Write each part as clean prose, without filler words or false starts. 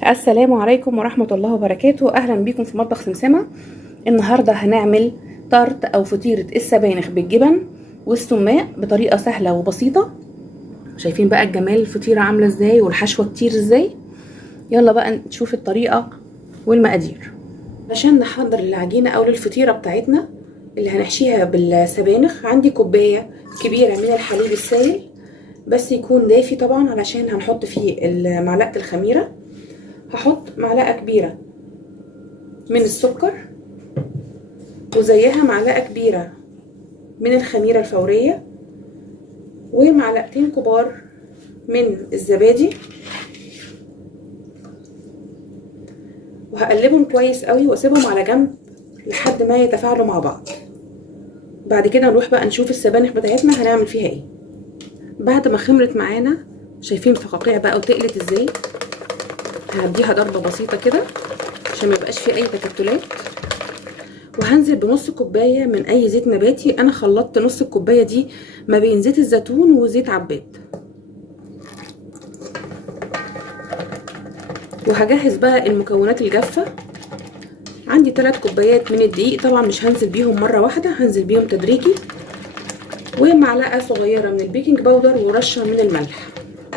السلام عليكم ورحمة الله وبركاته. أهلا بكم في مطبخ سمسمة. النهاردة هنعمل طرط أو فطيرة السبانخ بالجبن والسماق بطريقة سهلة وبسيطة. شايفين بقى الجمال، الفطيرة عاملة ازاي والحشوة كتير ازاي. يلا بقى نشوف الطريقة والمقادير. عشان نحضر العجينة أو للفطيرة بتاعتنا اللي هنحشيها بالسبانخ، عندي كوباية كبيرة من الحليب السائل، بس يكون دافي طبعا علشان هنحط فيه معلقة الخميرة. هحط معلقة كبيرة من السكر، وزيها معلقة كبيرة من الخميرة الفورية، ومعلقتين كبار من الزبادي، وهقلبهم كويس قوي واسيبهم على جنب لحد ما يتفاعلوا مع بعض. بعد كده نروح بقى نشوف السبانخ بتاعتنا هنعمل فيها ايه. بعد ما خمرت معانا، شايفين فقاقيع بقى وتقلت ازاي، هديها ضربة بسيطة كده عشان ما يبقاش فيه اي تكتلات. وهنزل بنص كوبايه من اي زيت نباتي. انا خلطت نص الكوبايه دي ما بين زيت الزيتون وزيت عباد. وهجهز بقى المكونات الجافه. عندي 3 كوبايات من الدقيق، طبعا مش هنزل بيهم مره واحده، هنزل بيهم تدريجي، ومعلقه صغيره من البيكنج باودر ورشه من الملح.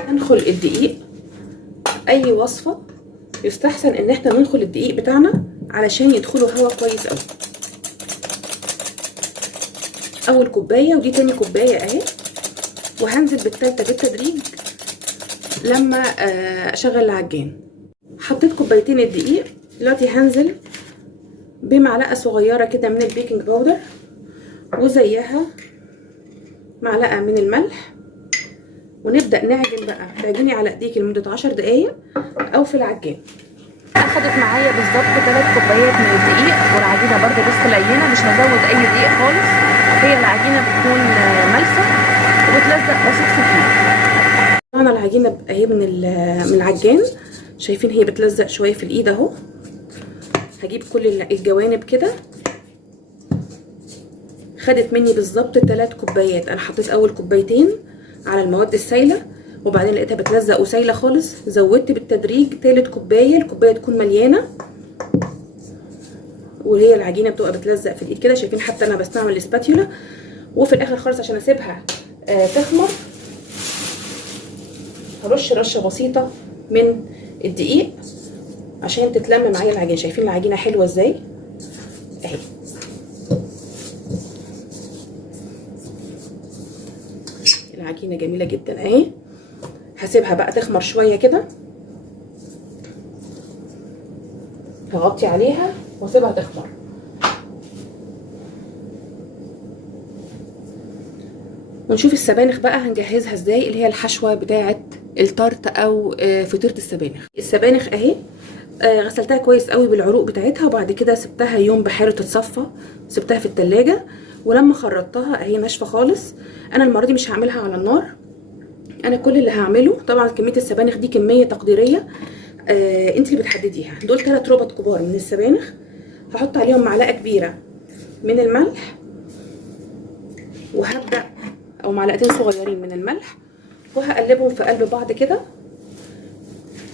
هنخل الدقيق. اي وصفه يستحسن ان احنا ننخل الدقيق بتاعنا علشان يدخلوا هوا كويس قوي. اول كوبايه ودي تاني كوبايه اهي، وهنزل بالتالتة بالتدريج لما اشغل العجان. حطيت كوبايتين الدقيق، دلوقتي هنزل بمعلقه صغيره كده من البيكنج باودر، وزيها معلقه من الملح، ونبدا نعجن بقى. تعجني على ايديكي لمده 10 دقايق او في العجان. اخدت معايا بالظبط 3 كوبايات من الدقيق، والعجينه برده لسه لينه، مش هزود اي دقيق خالص. هي العجينه بتكون ملسه وبتلزق بسيط في الايد. طبعا العجينه اهي من العجان، شايفين هي بتلزق شويه في الايد اهو. هجيب كل الجوانب كده. خدت مني بالظبط 3 كوبايات. انا حطيت اول كوبايتين على المواد السايله، وبعدين لقيتها بتلزق وسايله خالص، زودت بالتدريج تالت كوبايه. الكوبايه تكون مليانه، وهي العجينه بتبقى بتلزق في الايد كده. شايفين حتى انا بستعمل الاسباتيولا. وفي الاخر خالص عشان اسيبها تخمر، هرش رشه بسيطه من الدقيق عشان تتلم معايا العجينه. شايفين العجينه حلوه ازاي اهي. العجينه جميله جدا اهي. هسيبها بقى تخمر شويه كده، هغطي عليها واسيبها تخمر. ونشوف السبانخ بقى هنجهزها ازاي، اللي هي الحشوه بتاعه الطرط او فطيره السبانخ. السبانخ اهي غسلتها كويس قوي بالعروق بتاعتها، وبعد كده سبتها يوم بحاله تتصفى، سبتها في التلاجة. ولما خرجتها اهي ناشفه خالص. انا المره دي مش هعملها على النار. انا كل اللي هعمله، طبعا كميه السبانخ دي كميه تقديريه انت اللي بتحدديها. دول 3 ربط كبار من السبانخ، هحط عليهم معلقه كبيره من الملح، وهبدا او معلقتين صغيرين من الملح، وهقلبهم في قلب بعض كده.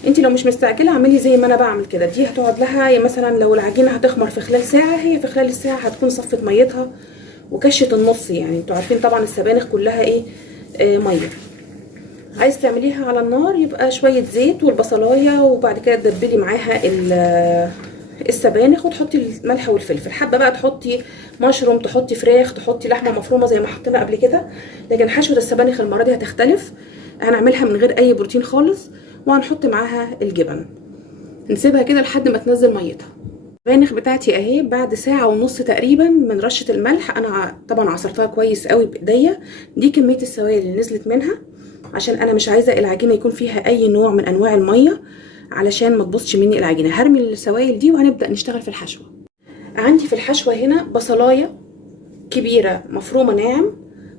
انت لو مش مستعجله اعملي زي ما انا بعمل كده. دي هتقعد لها، يا مثلا لو العجينه هتخمر في خلال ساعه، هي في خلال الساعه هتكون صفت ميتها وكشت النص. يعني انتوا عارفين طبعا السبانخ كلها ايه، ميه. عايز تعمليها على النار يبقى شويه زيت والبصلايه، وبعد كده تدبلي معاها السبانخ، وتحطي الملح والفلفل. حابه بقى تحطي مشروم، تحطي فراخ، تحطي لحمه مفرومه زي ما حطينا قبل كده. لكن حشوه السبانخ المره دي هتختلف، هنعملها من غير اي بروتين خالص، وهنحط معاها الجبن. نسيبها كده لحد ما تنزل ميتها. السبانخ بتاعتي اهي بعد ساعه ونص تقريبا من رشه الملح. انا طبعا عصرتها كويس قوي بايديا. دي كميه السوائل اللي نزلت منها، عشان انا مش عايزه العجينه يكون فيها اي نوع من انواع الميه، علشان ما تبصش مني العجينه. هرمي السوائل دي وهنبدا نشتغل في الحشوه. عندي في الحشوه هنا بصلايه كبيره مفرومه ناعم،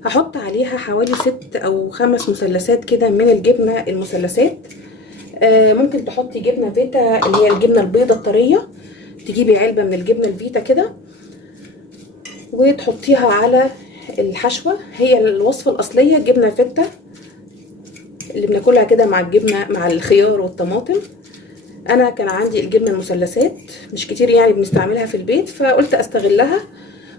هحط عليها حوالي 6 أو 5 مثلثات كده من الجبنه المثلثات. ممكن تحطي جبنه فيتا اللي هي الجبنه البيضه الطريه، تجيبي علبه من الجبنه الفيتا كده وتحطيها على الحشوه. هي الوصفه الاصليه جبنه فيتا اللي بناكلها كده مع الجبنه مع الخيار والطماطم. انا كان عندي الجبنه المثلثات مش كتير يعني بنستعملها في البيت، فقلت استغلها.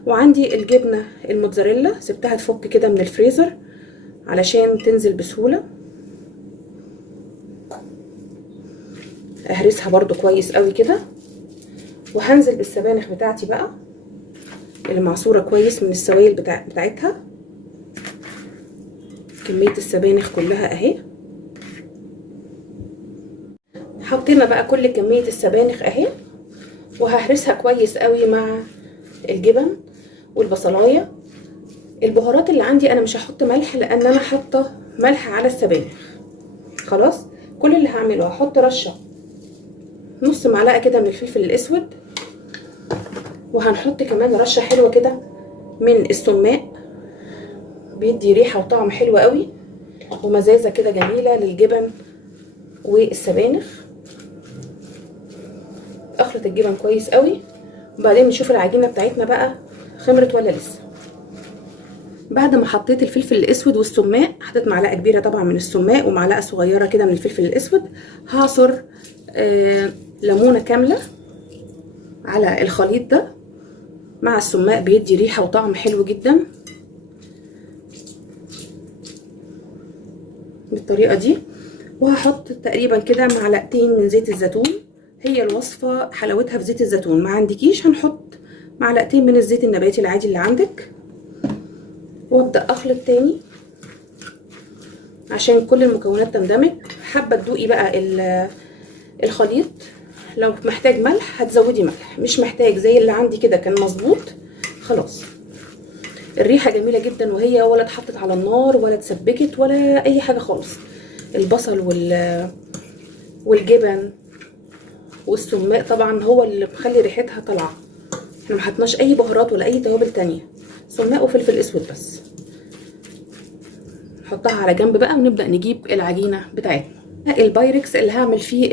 وعندي الجبنه الموتزاريلا سبتها تفك كده من الفريزر علشان تنزل بسهوله. اهرسها برضو كويس قوي كده، وهنزل بالسبانخ بتاعتي بقى اللي معصوره كويس من السوائل بتاعتها. كميه السبانخ كلها اهي. حطينا بقى كل كميه السبانخ اهي، وههرسها كويس قوي مع الجبن والبصلايه. البهارات اللي عندي انا مش هحط ملح لان انا حاطه ملح على السبانخ. خلاص كل اللي هعمله هحط رشه نص معلقه كده من الفلفل الاسود، وهنحط كمان رشه حلوه كده من السماق، بيدي ريحه وطعم حلو قوي ومزازه كده جميله للجبن والسبانخ. اخلط الجبن كويس قوي، وبعدين نشوف العجينه بتاعتنا بقى خمرت ولا لسه. بعد ما حطيت الفلفل الاسود والسماق، حطيت معلقه كبيره طبعا من السماق ومعلقه صغيره كده من الفلفل الاسود. هعصر ليمونه كامله على الخليط ده مع السماق، بيدي ريحه وطعم حلو جدا بالطريقه دي. وهحط تقريبا كده معلقتين من زيت الزيتون، هي الوصفه حلاوتها في زيت الزيتون. ما عندكيش هنحط معلقتين من الزيت النباتي العادي اللي عندك. وابدا اخلط تاني عشان كل المكونات تندمج. حابه تدوقي بقى الخليط، لو محتاج ملح هتزودي ملح، مش محتاج زي اللي عندي كده كان مظبوط خلاص. الريحه جميله جدا، وهي ولا اتحطت على النار ولا اتسبكت ولا اي حاجه خالص. البصل والجبن والسماق طبعا هو اللي مخلي ريحتها طالعه. احنا ما حطناش اي بهارات ولا اي توابل تانية، سماق وفلفل اسود بس. نحطها على جنب بقى ونبدا نجيب العجينه بتاعتنا. البايركس اللي هعمل فيه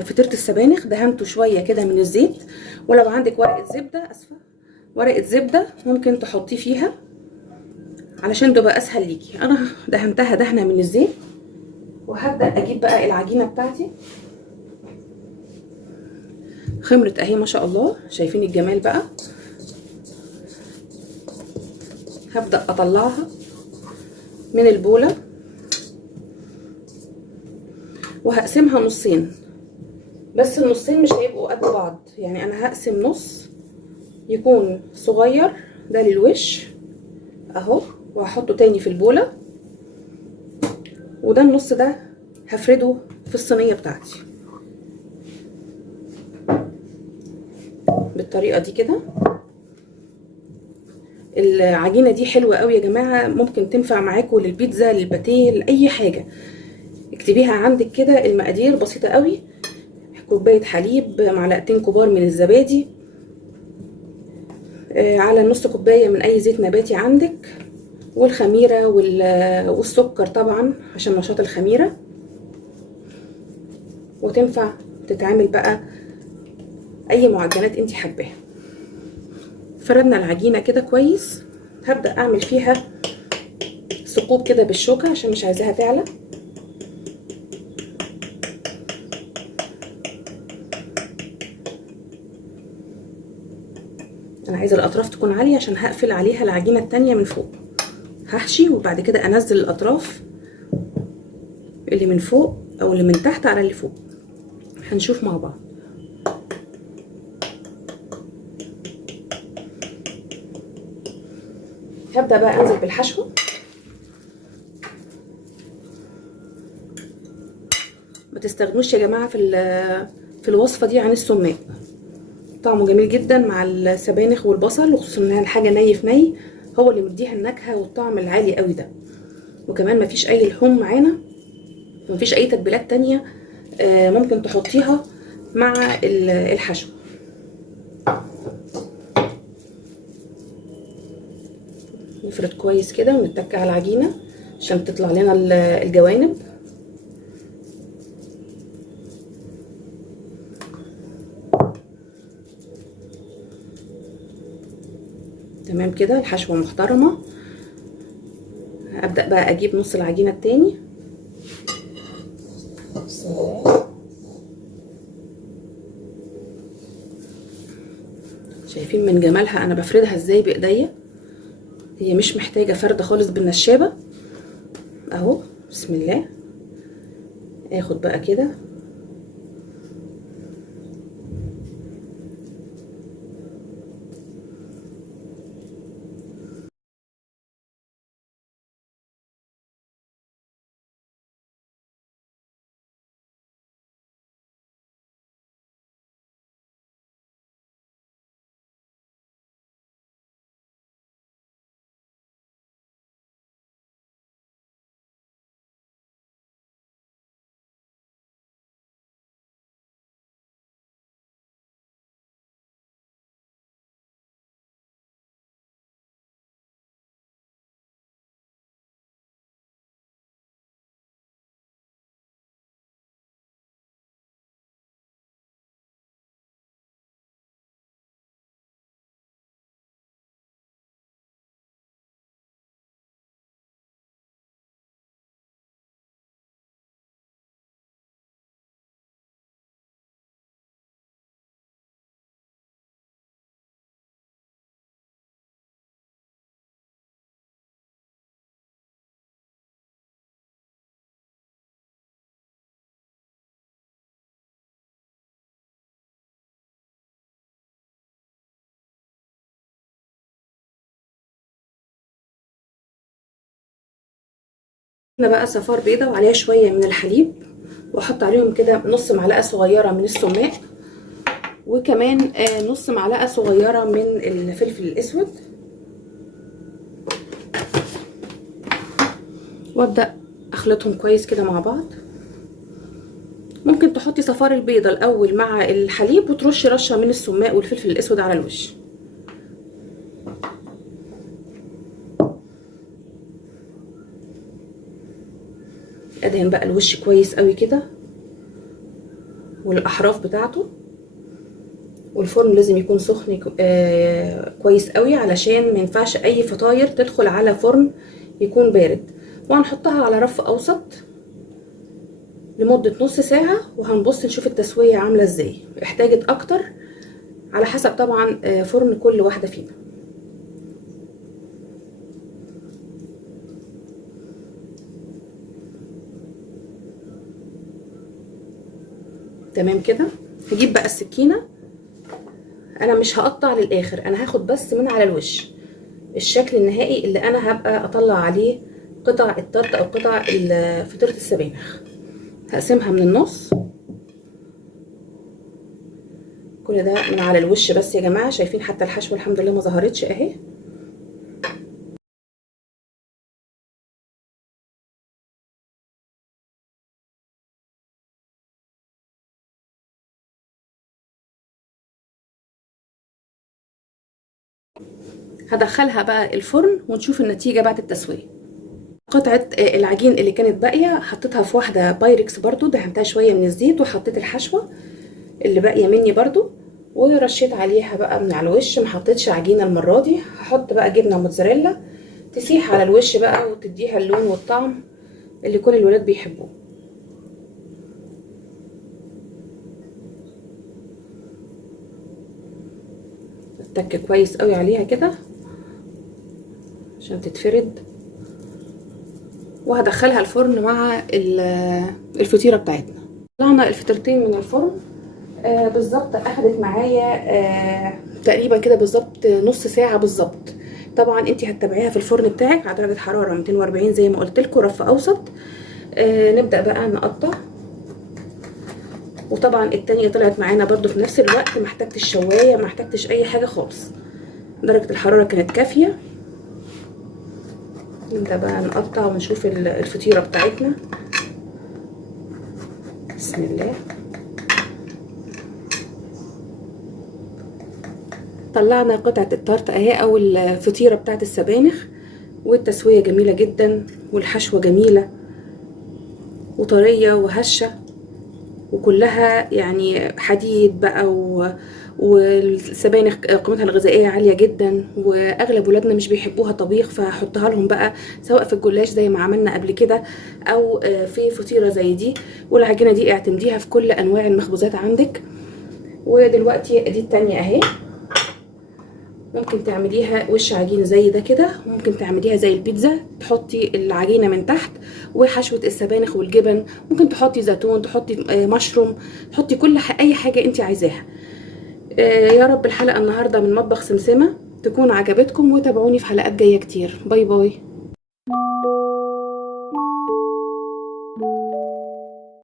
فطيره السبانخ دهنته شويه كده من الزيت، ولو عندك ورقه زبده، ورقه زبده ممكن تحطيه فيها علشان تبقى اسهل ليكي. انا دهنتها دهنه من الزيت، وهبدا اجيب بقى العجينه بتاعتي. خمرت اهي ما شاء الله، شايفين الجمال بقى. هبدا اطلعها من البوله وهقسمها نصين، بس النصين مش هيبقوا قد بعض، يعني انا هقسم نص يكون صغير ده للوش اهو، وهحطه تاني في البوله، وده النص ده هفرده في الصينيه بتاعتي بالطريقه دي كده. العجينه دي حلوه قوي يا جماعه، ممكن تنفع معاكم للبيتزا للباتيه لاي حاجه. اكتبيها عندك كده، المقادير بسيطه قوي. كوبايه حليب، معلقتين كبار من الزبادي، على نص كوبايه من اي زيت نباتي عندك، والخميره والسكر طبعا عشان نشاط الخميره، وتنفع تتعمل بقى اي معجنات انت حباها. فردنا العجينه كده كويس، هبدا اعمل فيها ثقوب كده بالشوكه عشان مش عايزاها تعلى. انا عايزه الاطراف تكون عاليه عشان هقفل عليها العجينه التانية من فوق. هحشي وبعد كده انزل الاطراف اللي من فوق او اللي من تحت على اللي فوق، هنشوف مع بعض. هبدا بقى انزل بالحشو. ما تستغنوش يا جماعه في الوصفه دي عن السماق، طعمه جميل جدا مع السبانخ والبصل، وخصوصا انها حاجه ني في ني، هو اللي مديها النكهه والطعم العالي قوي ده. وكمان مفيش اي لحوم معانا، مفيش اي تتبيلات تانية ممكن تحطيها مع الحشو. نفرد كويس كده ونتك على العجينه عشان تطلع لنا الجوانب. تمام كده، الحشوه محترمه. ابدا بقى اجيب نص العجينه التاني، شايفين من جمالها انا بفردها ازاي بايديا، هي مش محتاجه فرده خالص بالنشابه اهو. بسم الله. اخد بقى كده هنا بقى صفار بيضه وعليها شويه من الحليب، واحط عليهم كده نص معلقه صغيره من السماق، وكمان نص معلقه صغيره من الفلفل الاسود، وابدا اخلطهم كويس كده مع بعض. ممكن تحطي صفار البيضه الاول مع الحليب وترشي رشه من السماق والفلفل الاسود على الوش. ادهن بقى الوش كويس قوي كده والاحراف بتاعته، والفرن لازم يكون سخن كويس قوي علشان ما ينفعش اي فطاير تدخل على فرن يكون بارد. وهنحطها على رف اوسط لمدة نص ساعة، وهنبص نشوف التسوية عاملة ازاي. احتاجت اكتر على حسب طبعا فرن كل واحدة فينا. تمام كده. هجيب بقى السكينة، انا مش هقطع للاخر، انا هاخد بس من على الوش الشكل النهائي اللي انا هبقى اطلع عليه قطع التارت او قطع فطيرة السبانخ. هقسمها من النص كل ده من على الوش بس يا جماعة. شايفين حتى الحشوة الحمد لله ما ظهرتش اهي. هدخلها بقى الفرن ونشوف النتيجة بعد التسوية. قطعة العجين اللي كانت باقية حطيتها في واحدة بايركس برضو، دهنتها شوية من الزيت وحطيت الحشوة اللي باقية مني برضو، ورشيت عليها بقى من على الوش. ما حطيتش عجينة المرة دي، هحط بقى جبنة موتزاريلا تسيح على الوش بقى وتديها اللون والطعم اللي كل الولاد بيحبوه. اتك كويس قوي عليها كده عشان تتفرد، وهدخلها الفرن مع الفطيره بتاعتنا. طلعنا الفطيرتين من الفرن بالظبط اخدت معايا تقريبا كده بالظبط نص ساعه بالظبط. طبعا انت هتتابعيها في الفرن بتاعك على درجه حراره 240 زي ما قلت لكم، رف اوسط. نبدا بقى نقطع. وطبعا التانية طلعت معانا برضو في نفس الوقت، ما احتاجتش شوايه، ما احتاجتش اي حاجه خالص، درجه الحراره كانت كافيه. نبدا بقى نقطع ونشوف الفطيره بتاعتنا. بسم الله. طلعنا قطعه التارت اهي او الفطيره بتاعت السبانخ، والتسويه جميله جدا والحشوه جميله وطريه وهشه، وكلها يعني حديد بقى والسبانخ قيمتها الغذائيه عاليه جدا، واغلب ولادنا مش بيحبوها طبيخ، فهحطها لهم بقى سواء في الجلاش زي ما عملنا قبل كده او في فطيره زي دي. والعجينه دي اعتمديها في كل انواع المخبوزات عندك. ودلوقتي دي التانية اهي. ممكن تعمليها وش عجين زي ده كده، ممكن تعمليها زي البيتزا، تحطي العجينه من تحت وحشوه السبانخ والجبن، ممكن تحطي زيتون، تحطي مشروم، تحطي اي حاجه انت عايزاها. يا رب الحلقه النهارده من مطبخ سمسمه تكون عجبتكم، وتابعوني في حلقات جايه كتير. باي باي.